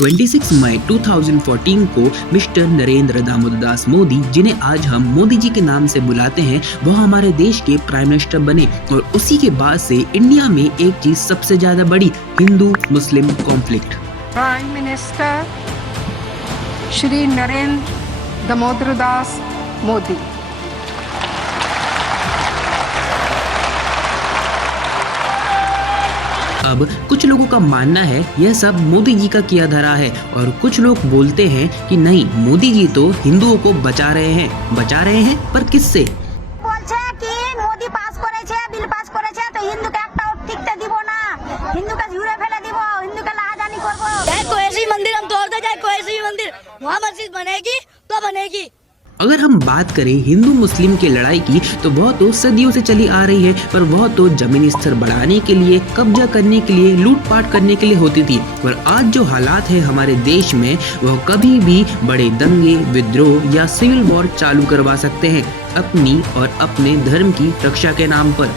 26 मई 2014 को मिस्टर नरेंद्र दामोदर दास मोदी, जिन्हें आज हम मोदी जी के नाम से बुलाते हैं, वह हमारे देश के प्राइम मिनिस्टर बने और उसी के बाद से इंडिया में एक चीज सबसे ज्यादा बड़ी, Hindu Muslim conflict. Prime minister Shri Narendra Damodar Das Modi. अब कुछ लोगों का मानना है यह सब मोदी जी का किया धरा है और कुछ लोग बोलते हैं कि नहीं, मोदी जी तो हिंदुओं को बचा रहे हैं पर किससे? বলছে কি মোদি পাস করেছে, বিল পাস করেছে তো হিন্দুকে একটাও টিকতে দিব না, হিন্দুকে ঝুড়ে ফেলে দিব, হিন্দুকে লাহাজানি করব। चाहे कोई ऐसी मंदिर हम तोड़ दे, चाहे कोई ऐसी मंदिर, वहाँ मस्जिद बनेगी तो बनेगी। अगर हम बात करें हिंदू मुस्लिम की लड़ाई की तो वह तो सदियों से चली आ रही है, पर वह तो जमीनी स्तर बढ़ाने के लिए, कब्जा करने के लिए, लूटपाट करने के लिए होती थी। पर आज जो हालात है हमारे देश में, वह कभी भी बड़े दंगे, विद्रोह या सिविल वॉर चालू करवा सकते हैं अपनी और अपने धर्म की रक्षा के नाम पर।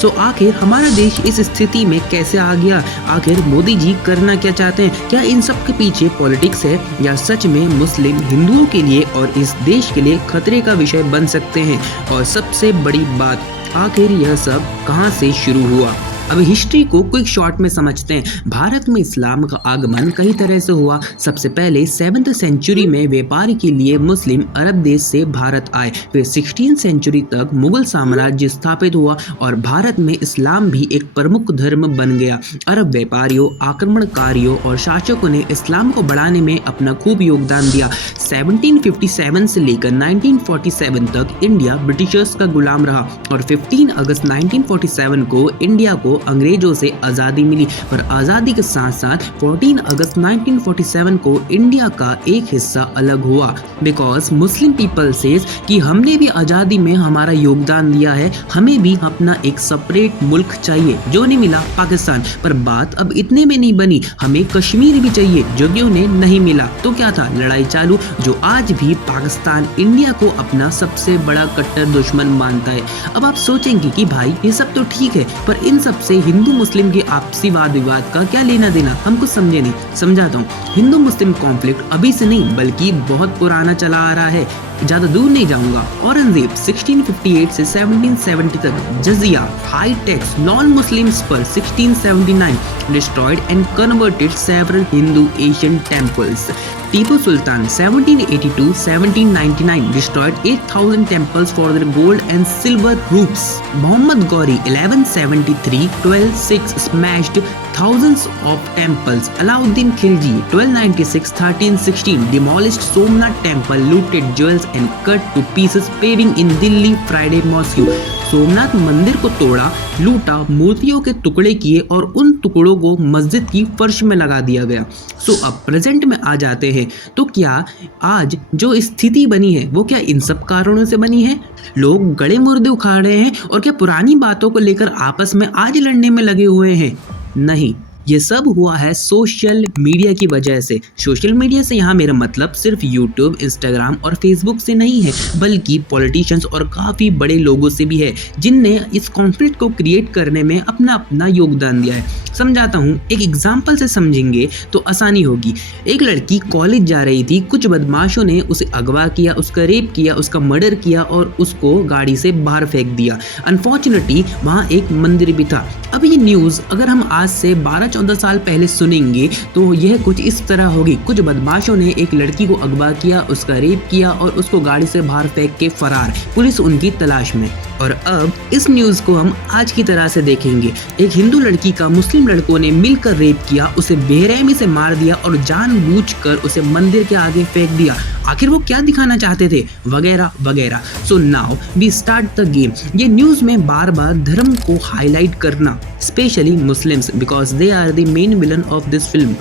सो आखिर हमारा देश इस स्थिति में कैसे आ गया? आखिर मोदी जी करना क्या चाहते हैं? क्या इन सब के पीछे पॉलिटिक्स है या सच में मुस्लिम हिंदुओं के लिए और इस देश के लिए खतरे का विषय बन सकते हैं? और सबसे बड़ी बात, आखिर यह सब कहां से शुरू हुआ? अब हिस्ट्री को क्विक शॉर्ट में समझते हैं। भारत में इस्लाम का आगमन कई तरह से हुआ। सबसे पहले 7th सेंचुरी में व्यापार के लिए मुस्लिम अरब देश से भारत आए। फिर 16th सेंचुरी तक मुगल साम्राज्य स्थापित हुआ और भारत में इस्लाम भी एक प्रमुख धर्म बन गया। अरब व्यापारियों, आक्रमणकारियों और शासकों ने इस्लाम को बढ़ाने में अपना खूब योगदान दिया। 1757 से लेकर 1947 तक इंडिया ब्रिटिशर्स का गुलाम रहा और 15 अगस्त 1947 को इंडिया को अंग्रेजों से आज़ादी मिली। पर आज़ादी के साथ साथ 14 अगस्त 1947 को इंडिया का एक हिस्सा अलग हुआ, बिकॉज मुस्लिम पीपल सेज कि हमने भी आज़ादी में हमारा योगदान दिया है, हमें भी अपना एक सेपरेट मुल्क चाहिए, जो नहीं मिला पाकिस्तान। पर बात अब इतने में नहीं बनी, हमें कश्मीर भी चाहिए, जो कि उन्हें नहीं मिला। तो क्या था? लड़ाई चालू, जो आज भी पाकिस्तान इंडिया को अपना सबसे बड़ा कट्टर दुश्मन मानता है। अब आप सोचेंगे कि भाई ये सब तो ठीक है, पर इन सब से हिंदू मुस्लिम के आपसी वाद विवाद का क्या लेना देना? हम कुछ समझे नहीं, समझाता हूँ। हिंदू मुस्लिम कॉन्फ्लिक्ट अभी से नहीं बल्कि बहुत पुराना चला आ रहा है। ज्यादा दूर नहीं जाऊंगा। औरंगजेब 1658 से 1770 तक जजिया, हाई टैक्स नॉन मुस्लिम्स पर 1679 destroyed and converted several Hindu Asian temples. Tipu Sultan 1782-1799 destroyed 8,000 temples for their gold and silver roofs. Muhammad Ghori 1173-1206 smashed thousands of temples. Alauddin Khilji 1296-1316 demolished Somnath temple, looted jewels and cut to pieces painting in Delhi Friday Mosque. Somnath मंदिर को तोड़ा, लूटा, मूर्तियों के टुकड़े किए और उन टुकड़ों को मस्जिद की फर्श में लगा दिया गया। सो अब प्रेजेंट में आ जाते हैं, तो क्या आज जो स्थिति बनी है वो क्या इन सब कारणों से बनी है? लोग गड़े मुर्दे उखाड़ रहे हैं और क्या पुरानी बातों को लेकर आपस में आज लड़ने में लगे हुए हैं? नहीं, ये सब हुआ है सोशल मीडिया की वजह से। सोशल मीडिया से यहाँ मेरा मतलब सिर्फ यूट्यूब, इंस्टाग्राम और फेसबुक से नहीं है, बल्कि पॉलिटिशियंस और काफ़ी बड़े लोगों से भी है, जिनने इस कॉन्फ्लिक्ट को क्रिएट करने में अपना अपना योगदान दिया है। समझाता हूँ, एक एग्जाम्पल से समझेंगे तो आसानी होगी। एक लड़की कॉलेज जा रही थी, कुछ बदमाशों ने उसे अगवा किया, उसका रेप किया, उसका मर्डर किया और उसको गाड़ी से बाहर फेंक दिया। अनफॉर्चुनेटली वहाँ एक मंदिर भी था। अब ये न्यूज़ अगर हम आज से 12-14 साल पहले सुनेंगे तो यह कुछ इस तरह होगी। कुछ बदमाशों ने एक लड़की को अगवा किया, उसका रेप किया और उसको गाड़ी से बाहर फेंक के फरार। पुलिस उनकी तलाश में। और अब इस न्यूज़ को हम आज की तरह से देखेंगे। एक हिंदू लड़की का मुस्लिम लड़कों ने मिलकर रेप किया, उसे बेरहमी से मार दिया और जानबूझकर उसे मंदिर के आगे फेंक दिया। आखिर वो क्या दिखाना चाहते थे? वगैरह वगैरह। So now we start the game. ये न्यूज़ में बार बार धर्म को हाईलाइट करना, specially Muslims, because they are the main villain of this film.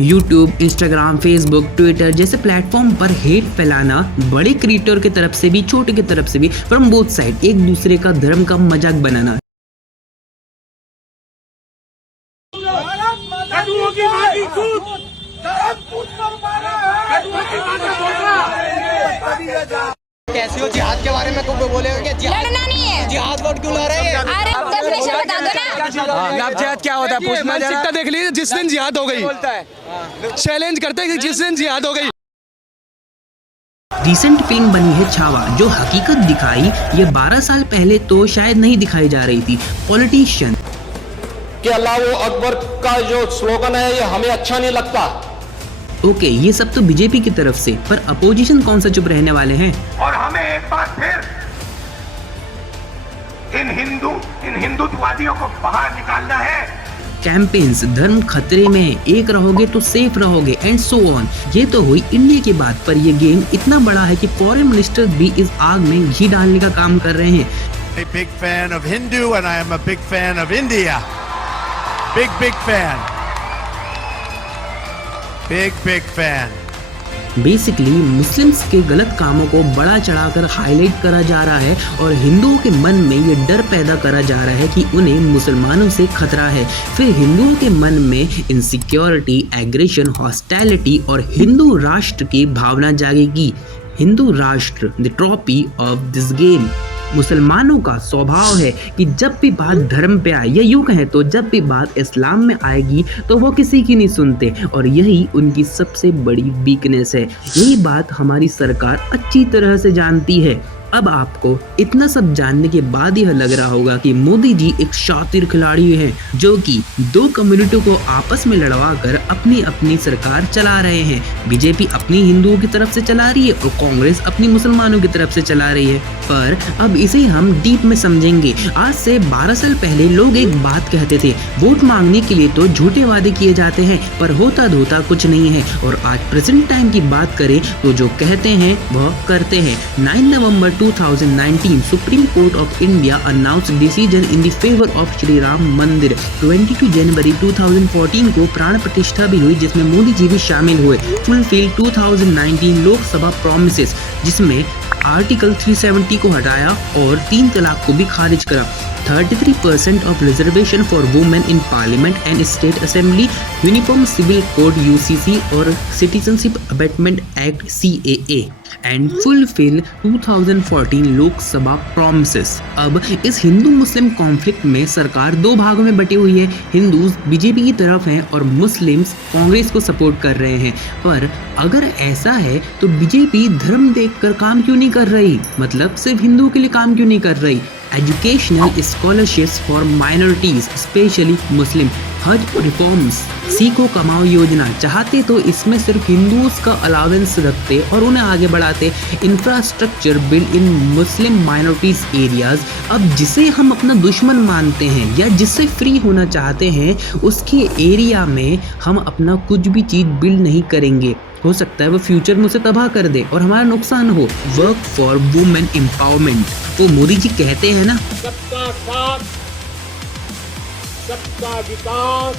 YouTube, Instagram, Facebook, Twitter जैसे प्लेटफॉर्म पर हेट फैलाना, बड़े क्रिएटर की तरफ से भी, छोटे की तरफ से भी, फ्रॉम बोथ साइड, एक दूसरे का धर्म का मजाक बनाना। कैसी हो जिहाद के बारे में तुमको बोलेगा क्या? लड़ना नहीं है। जिहाद वर्ड क्यों ला रहे हैं? अरे डेफिनेशन बता दो ना। लव जिहाद क्या होता है पूछना जरा। मानसिकता देख लीजिए, जिस दिन जिहाद हो गई चैलेंज करते हैं कि जिस दिन जिहाद हो गई। रिसेंट फिल्म बनी है छावा, जो हकीकत दिखाई ये 12 साल पहले तो शायद नहीं दिखाई जा रही थी। पॉलिटिशियन कि अल्लाह वो अकबर का जो स्लोगन है ये हमें अच्छा नहीं लगता। ओके, ये सब तो बीजेपी की तरफ से, पर अपोजिशन कौन सा चुप रहने वाले हैं? और हमें एक बार फिर इन हिंदुत्ववादियों को बाहर निकालना है। कैंपेन्स, धर्म खतरे में है, एक रहोगे तो सेफ रहोगे एंड सो ऑन। ये तो हुई इंडिया की बात, पर ये गेम इतना बड़ा है कि फॉरेन मिनिस्टर भी इस आग में घी डालने का काम कर रहे हैं। A big fan of Hindu and I am a big fan of India. Big fan. Big fan. Basically Muslims के गलत कामों को बड़ा चढ़ाकर हाईलाइट करा जा रहा है और हिंदुओं के मन में ये डर पैदा करा जा रहा है कि उन्हें मुसलमानों से खतरा है। फिर हिंदुओं के मन में इनसिक्योरिटी, एग्रेशन, हॉस्टैलिटी और हिंदू राष्ट्र की भावना जागेगी। हिंदू राष्ट्र, the trophy of this game. मुसलमानों का स्वभाव है कि जब भी बात धर्म पे आए, या यूँ कहें तो जब भी बात इस्लाम में आएगी तो वो किसी की नहीं सुनते, और यही उनकी सबसे बड़ी वीकनेस है। यही बात हमारी सरकार अच्छी तरह से जानती है। अब आपको इतना सब जानने के बाद यह लग रहा होगा कि मोदी जी एक शातिर खिलाड़ी हैं, जो कि दो कम्युनिटी को आपस में लड़वा कर अपनी अपनी सरकार चला रहे हैं। बीजेपी अपनी हिंदुओं की तरफ से चला रही है और कांग्रेस अपनी मुसलमानों की तरफ से चला रही है। पर अब इसे हम डीप में समझेंगे। आज से 12 साल पहले लोग एक बात कहते थे, वोट मांगने के लिए तो झूठे वादे किए जाते हैं, पर होता धोता कुछ नहीं है। और आज प्रेजेंट टाइम की बात करें तो जो कहते हैं वह करते हैं। 9 नवंबर 2019 supreme court of India announced decision in the favour of Shri Ram मंदिर। 22 जनवरी 2014 को प्राण प्रतिष्ठा भी हुई, जिसमें मोदी जी भी शामिल हुए। फुलफिल 2019 लोकसभा प्रॉमिसेस, जिसमें आर्टिकल 370 को हटाया और 3 तलाक को भी खारिज करा। 33% of reservation for women in parliament and state assembly, uniform civil code UCC और citizenship amendment act CAA and fulfil 2014 Lok Sabha promises. अब इस हिंदू मुस्लिम कॉन्फ्लिक्ट में सरकार दो भागों में बटी हुई है। हिंदूज बीजेपी की तरफ हैं और मुस्लिम्स कांग्रेस को सपोर्ट कर रहे हैं। पर अगर ऐसा है तो बीजेपी धर्म देखकर काम क्यों नहीं कर रही? मतलब सिर्फ हिंदुओं के लिए काम क्यों नहीं कर रही? Educational scholarships for minorities specially Muslim, Haj reforms, सीखो कमाओ योजना चाहते तो इसमें सिर्फ हिंदुओं का अलावेंस रखते और उन्हें आगे बढ़ाते। Infrastructure build in Muslim minorities areas. अब जिसे हम अपना दुश्मन मानते हैं या जिससे फ्री होना चाहते हैं, उसके एरिया में हम अपना कुछ भी चीज़ बिल्ड नहीं करेंगे। हो सकता है वो फ्यूचर में उसे तबाह कर दे और हमारा नुकसान हो। वर्क फॉर वुमेन एम्पावरमेंट, वो मोदी जी कहते हैं ना, सबका साथ, सबका विकास,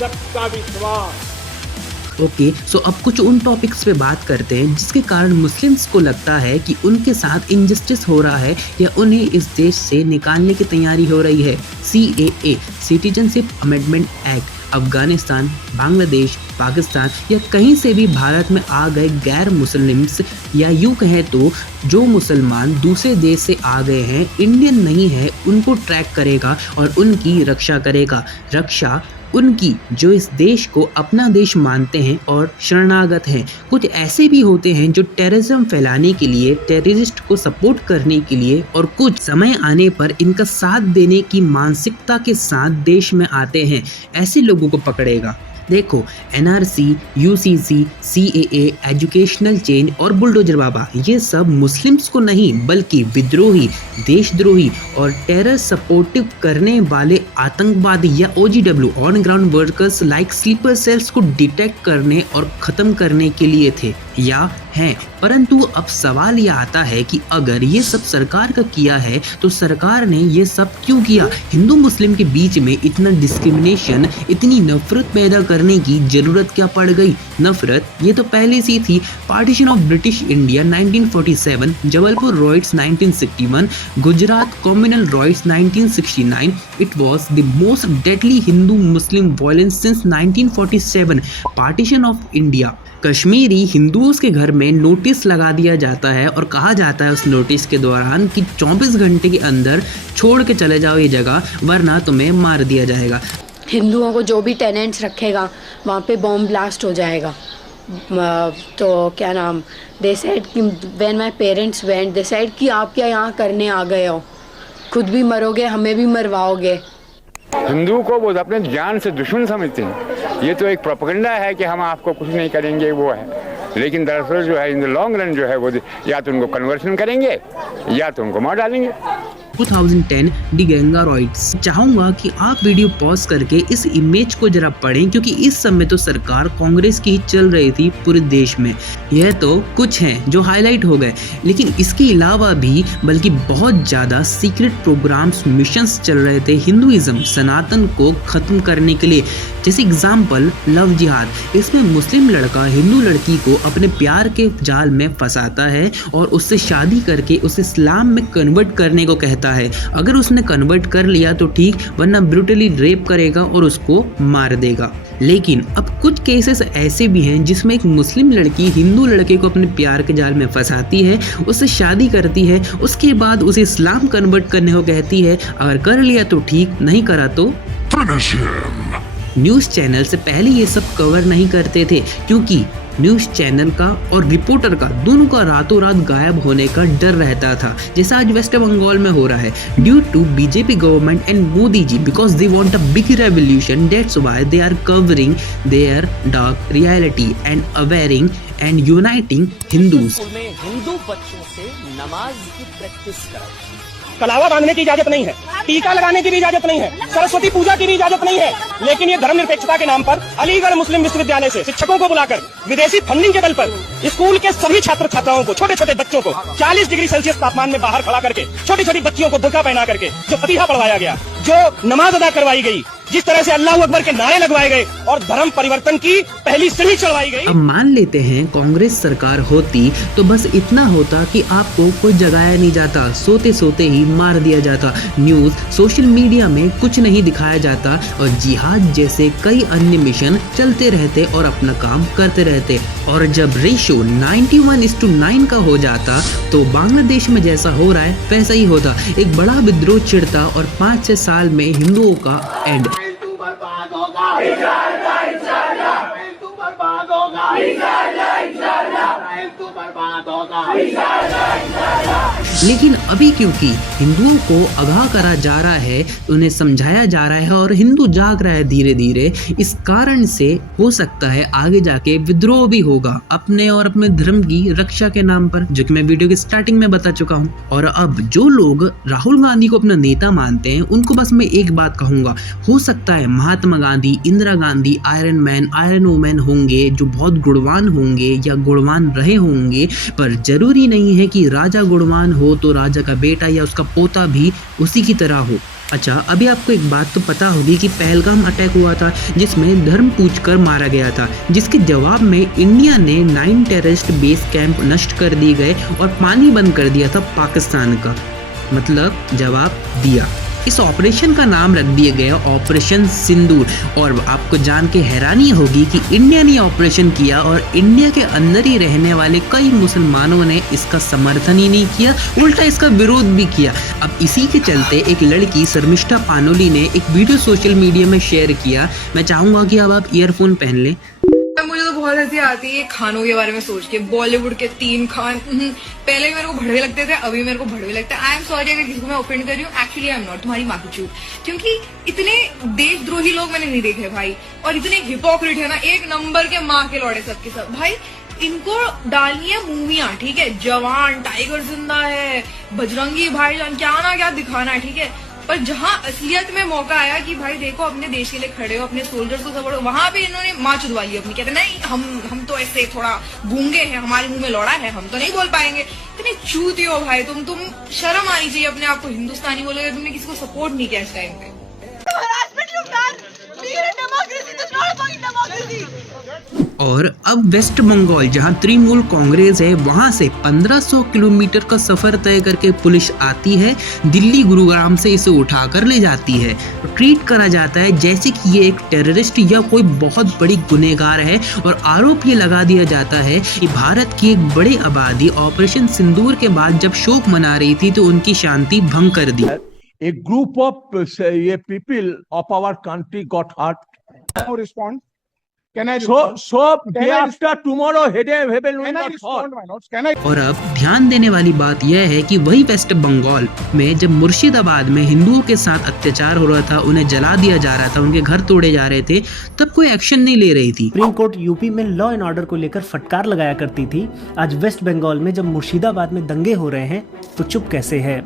सबका विश्वास। ओके, सो अब कुछ उन टॉपिक्स पे बात करते हैं जिसके कारण मुस्लिम्स को लगता है कि उनके साथ इनजस्टिस हो रहा है या उन्हें इस देश से निकालने की तैयारी हो रही है। CAA, citizenship amendment act, Afghanistan, Bangladesh, Pakistan या कहीं से भी भारत में आ गए गैर मुस्लिम्स, या यूँ कहें तो जो मुसलमान दूसरे देश से आ गए हैं, इंडियन नहीं है, उनको ट्रैक करेगा और उनकी रक्षा करेगा। रक्षा उनकी जो इस देश को अपना देश मानते हैं और शरणागत हैं। कुछ ऐसे भी होते हैं जो टेररिज्म फैलाने के लिए, टेररिस्ट को सपोर्ट करने के लिए और कुछ समय आने पर इनका साथ देने की मानसिकता के साथ देश में आते हैं। ऐसे लोगों को पकड़ेगा। देखो, NRC, UCC, CAA, educational change और बुलडोजर बाबा, ये सब मुस्लिम्स को नहीं बल्कि विद्रोही, देशद्रोही और टेरर सपोर्टिव करने वाले आतंकवादी या OGW, on ground workers like sleeper cells को डिटेक्ट करने और ख़त्म करने के लिए थे या हैं। परंतु अब सवाल यह आता है कि अगर ये सब सरकार का किया है तो सरकार ने ये सब क्यों किया? हिंदू मुस्लिम के बीच में इतना डिस्क्रिमिनेशन, इतनी नफरत पैदा करने की ज़रूरत क्या पड़ गई? नफरत ये तो पहले से थी। Partition of British India 1947, Jabalpur riots 1961, Gujarat communal riots 1969, it was the most deadly Hindu Muslim violence since 1947। Partition of India Kashmiri हिंदुओं के घर में नोटिस लगा दिया जाता है और कहा जाता है उस नोटिस के दौरान कि 24 घंटे के अंदर छोड़ के चले जाओ ये जगह, वरना तुम्हें मार दिया जाएगा। हिंदुओं को जो भी टेनेंट्स रखेगा वहाँ पे बॉम्ब ब्लास्ट हो जाएगा। तो क्या नाम, दे सेड कि when my parents went, they said कि आप क्या यहाँ करने आ गए हो, खुद भी मरोगे हमें भी मरवाओगे। हिंदू को वो अपने जान से दुश्मन समझते हैं। ये तो एक प्रोपेगेंडा है कि हम आपको कुछ नहीं करेंगे, वो है। लेकिन दरअसल जो है इन द लॉन्ग रन जो है वो या तो उनको कन्वर्शन करेंगे या तो उनको मार डालेंगे। 2010 डिगेंगारॉइड्स। चाहूंगा कि आप वीडियो पॉज करके इस इमेज को जरा पढ़ें, क्योंकि इस समय तो सरकार कांग्रेस की चल रही थी पूरे देश में। यह तो कुछ हैं जो हाईलाइट हो गए, लेकिन इसके अलावा भी बल्कि बहुत ज़्यादा सीक्रेट प्रोग्राम्स, मिशंस चल रहे थे हिंदुइज्म, सनातन को ख़त्म करने के लिए। जैसे एग्जाम्पल लव जिहाद। इसमें मुस्लिम लड़का हिंदू लड़की को अपने प्यार के जाल में फंसाता है और उससे शादी करके उसे इस्लाम में कन्वर्ट करने को कहता है। अगर उसने कन्वर्ट कर लिया तो ठीक, वरना ब्रूटली रेप करेगा और उसको मार देगा। लेकिन अब कुछ केसेस ऐसे भी हैं जिसमें एक मुस्लिम लड़की हिंदू लड़के को अपने प्यार के जाल में फंसाती है, उससे शादी करती है, उसके बाद उसे इस्लाम कन्वर्ट करने को कहती है। अगर कर लिया तो ठीक, नहीं करा तो न्यूज़ चैनल से पहले ये सब कवर नहीं करते थे, क्योंकि न्यूज़ चैनल का और रिपोर्टर का दोनों का रातों रात गायब होने का डर रहता था, जैसा आज वेस्ट बंगाल में हो रहा है। Due to BJP government and Modi ji, because they want a big revolution, that's why they are covering their dark reality and awaring and uniting Hindus. हिंदू बच्चों से नमाज की प्रैक्टिस कराई। कलावा बांधने की इजाजत नहीं है, टीका लगाने की भी इजाजत नहीं है, सरस्वती पूजा की भी इजाजत नहीं है, लेकिन ये धर्मनिरपेक्षता के नाम पर अलीगढ़ मुस्लिम विश्वविद्यालय से शिक्षकों को बुलाकर विदेशी फंडिंग के बल पर स्कूल के सभी छात्र छात्राओं को, छोटे छोटे बच्चों को 40 डिग्री सेल्सियस तापमान में बाहर खड़ा करके, छोटी छोटी बच्चियों को बुर्का पहना करके जो फतीहा पढ़वाया गया, जो नमाज अदा करवाई गई, जिस तरह से अल्लाह अकबर के नारे लगवाए गए और धर्म परिवर्तन की पहली सीढ़ी चढ़वाई गई। अब मान लेते हैं कांग्रेस सरकार होती तो बस इतना होता कि आपको कोई जगाया नहीं जाता, सोते सोते ही मार दिया जाता, न्यूज़ सोशल मीडिया में कुछ नहीं दिखाया जाता और जिहाद जैसे कई अन्य मिशन चलते रहते और अपना काम करते रहते। और जब रेशो 91:9 का हो जाता तो बांग्लादेश में जैसा हो रहा है वैसा ही होता। एक बड़ा विद्रोह छिड़ता और 5-6 साल में हिंदुओं का एंड। लेकिन अभी क्योंकि हिंदुओं को आगाह करा जा रहा है, उन्हें समझाया जा रहा है और हिंदू जाग रहा है धीरे धीरे, इस कारण से हो सकता है आगे जाके विद्रोह भी होगा अपने और अपने धर्म की रक्षा के नाम पर, जो कि मैं वीडियो की स्टार्टिंग में बता चुका हूँ। और अब जो लोग राहुल गांधी को अपना नेता मानते हैं उनको बस मैं एक बात कहूंगा, हो सकता है Mahatma Gandhi, Indira Gandhi iron man, iron women होंगे जो बहुत गुणवान होंगे या गुणवान रहे होंगे, पर जरूरी नहीं है कि राजा गुणवान हो तो राजा का बेटा या उसका पोता भी उसी की तरह हो। अच्छा, अभी आपको एक बात तो पता होगी कि पहलगाम अटैक हुआ था जिसमें धर्म पूछकर मारा गया था, जिसके जवाब में इंडिया ने 9 टेररिस्ट बेस कैंप नष्ट कर दिए गए और पानी बंद कर दिया था पाकिस्तान का, मतलब जवाब दिया। इस ऑपरेशन का नाम रख दिया गया ऑपरेशन सिंदूर। और आपको जान के हैरानी होगी कि इंडिया ने ऑपरेशन किया और इंडिया के अंदर ही रहने वाले कई मुसलमानों ने इसका समर्थन ही नहीं किया, उल्टा इसका विरोध भी किया। अब इसी के चलते एक लड़की शर्मिष्ठा पानोली ने एक वीडियो सोशल मीडिया में शेयर किया। मैं चाहूंगा कि अब आप ईयरफोन पहन लें। मुझे तो बहुत हंसी आती है खानों के बारे में सोच के। बॉलीवुड के 3 खान पहले मेरे को भड़वे लगते थे, अभी मेरे को भड़वे लगते हैं। आई एम सॉरी अगर किसी को मैं ऑफेंड कर रही हूँ, एक्चुअली आई एम नॉट, तुम्हारी माँ की चूत। क्योंकि इतने देशद्रोही लोग मैंने नहीं देखे भाई, और इतने हिपोक्रेट है ना, एक नंबर के माँ के लौड़े सबके सब भाई। इनको डालनी है मूवियां, ठीक है, जवान, टाइगर जिंदा है, बजरंगी भाईजान, क्या ना क्या दिखाना है, ठीक है, पर जहां असलियत में मौका आया कि भाई देखो अपने देश के लिए खड़े हो, अपने सोल्जर्स को सपोर्ट, वहां पे इन्होंने माँ चुदवा ली अपनी। कहते नहीं हम तो ऐसे थोड़ा गूंगे हैं, हमारे मुंह में लौड़ा है, हम तो नहीं बोल पाएंगे। इतने चूती हो भाई तुम शर्म आनी चाहिए अपने आप को हिंदुस्तानी बोलोगे। तुमने किसी को सपोर्ट नहीं किया इस टाइम पे। और अब वेस्ट बंगाल जहां तृणमूल कांग्रेस है वहां से 1500 किलोमीटर का सफर तय करके पुलिस आती है, दिल्ली गुरुग्राम से इसे उठाकर ले जाती है। ट्रीट करा जाता है जैसे कि ये एक टेररिस्ट या कोई बहुत बड़ी गुनहगार है और आरोप ये लगा दिया जाता है कि भारत की एक बड़ी आबादी ऑपरेशन सिंदूर के बाद जब शोक मना रही थी तो उनकी शांति भंग कर दी। A group of people of our country got hurt. Now respond. Can I So day after tomorrow, heaven will not respond? hurt. My notes. Can I? और अब ध्यान देने वाली बात यह है कि वही वेस्ट बंगाल में जब मुर्शिदाबाद में हिंदुओं के साथ अत्याचार हो रहा था, उन्हें जला दिया जा रहा था, उनके घर तोड़े जा रहे थे, तब कोई एक्शन नहीं ले रही थी। सुप्रीम कोर्ट यूपी में लॉ एंड ऑर्डर को लेकर फटकार लगाया करती थी। आज वेस्ट बंगाल में जब मुर्शिदाबाद में दंगे हो रहे हैं तो चुप कैसे है?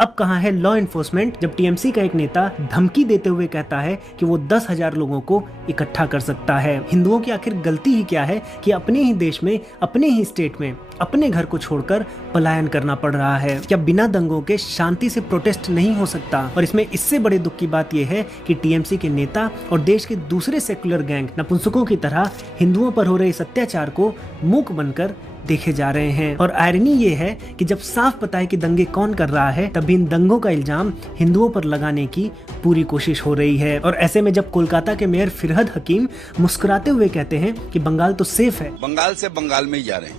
अब कहाँ है लॉ एनफोर्समेंट जब टीएमसी का एक नेता धमकी देते हुए कहता है कि वो 10,000 लोगों को इकट्ठा कर सकता है? हिंदुओं की आखिर गलती ही क्या है कि अपने ही देश में, अपने ही स्टेट में अपने घर को छोड़कर पलायन करना पड़ रहा है? क्या बिना दंगों के शांति से प्रोटेस्ट नहीं हो सकता? और इसमें इससे बड़े दुख की बात यह है कि टीएमसी के नेता और देश के दूसरे सेक्युलर गैंग नपुंसकों की तरह हिंदुओं पर हो रहे इस अत्याचार को मूक बनकर देखे जा रहे हैं। और आयरनी ये है कि जब साफ पता है कि दंगे कौन कर रहा है, तब भी इन दंगों का इल्जाम हिंदुओं पर लगाने की पूरी कोशिश हो रही है। और ऐसे में जब कोलकाता के मेयर फिरहद हकीम मुस्कुराते हुए कहते हैं कि बंगाल तो सेफ है, बंगाल से बंगाल में ही जा रहे हैं,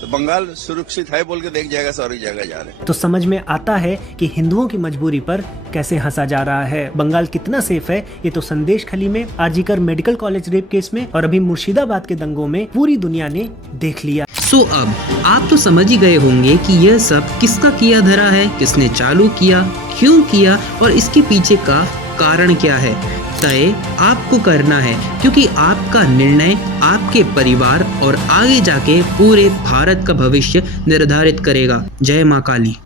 तो बंगाल सुरक्षित है बोल के देख जाएगा, सारी जगह जा रहे हैं, तो समझ में आता है कि हिंदुओं की मजबूरी पर कैसे हंसा जा रहा है। बंगाल कितना सेफ है ये तो संदेश खली में, RG Kar medical college rape case में और अभी मुर्शिदाबाद के दंगों में पूरी दुनिया ने देख लिया। सो अब आप तो समझ ही गए होंगे कि यह सब किसका किया धरा है, किसने चालू किया, क्यों किया और इसके पीछे का कारण क्या है। तय आपको करना है क्योंकि आपका निर्णय आपके परिवार और आगे जाके पूरे भारत का भविष्य निर्धारित करेगा। जय मां काली।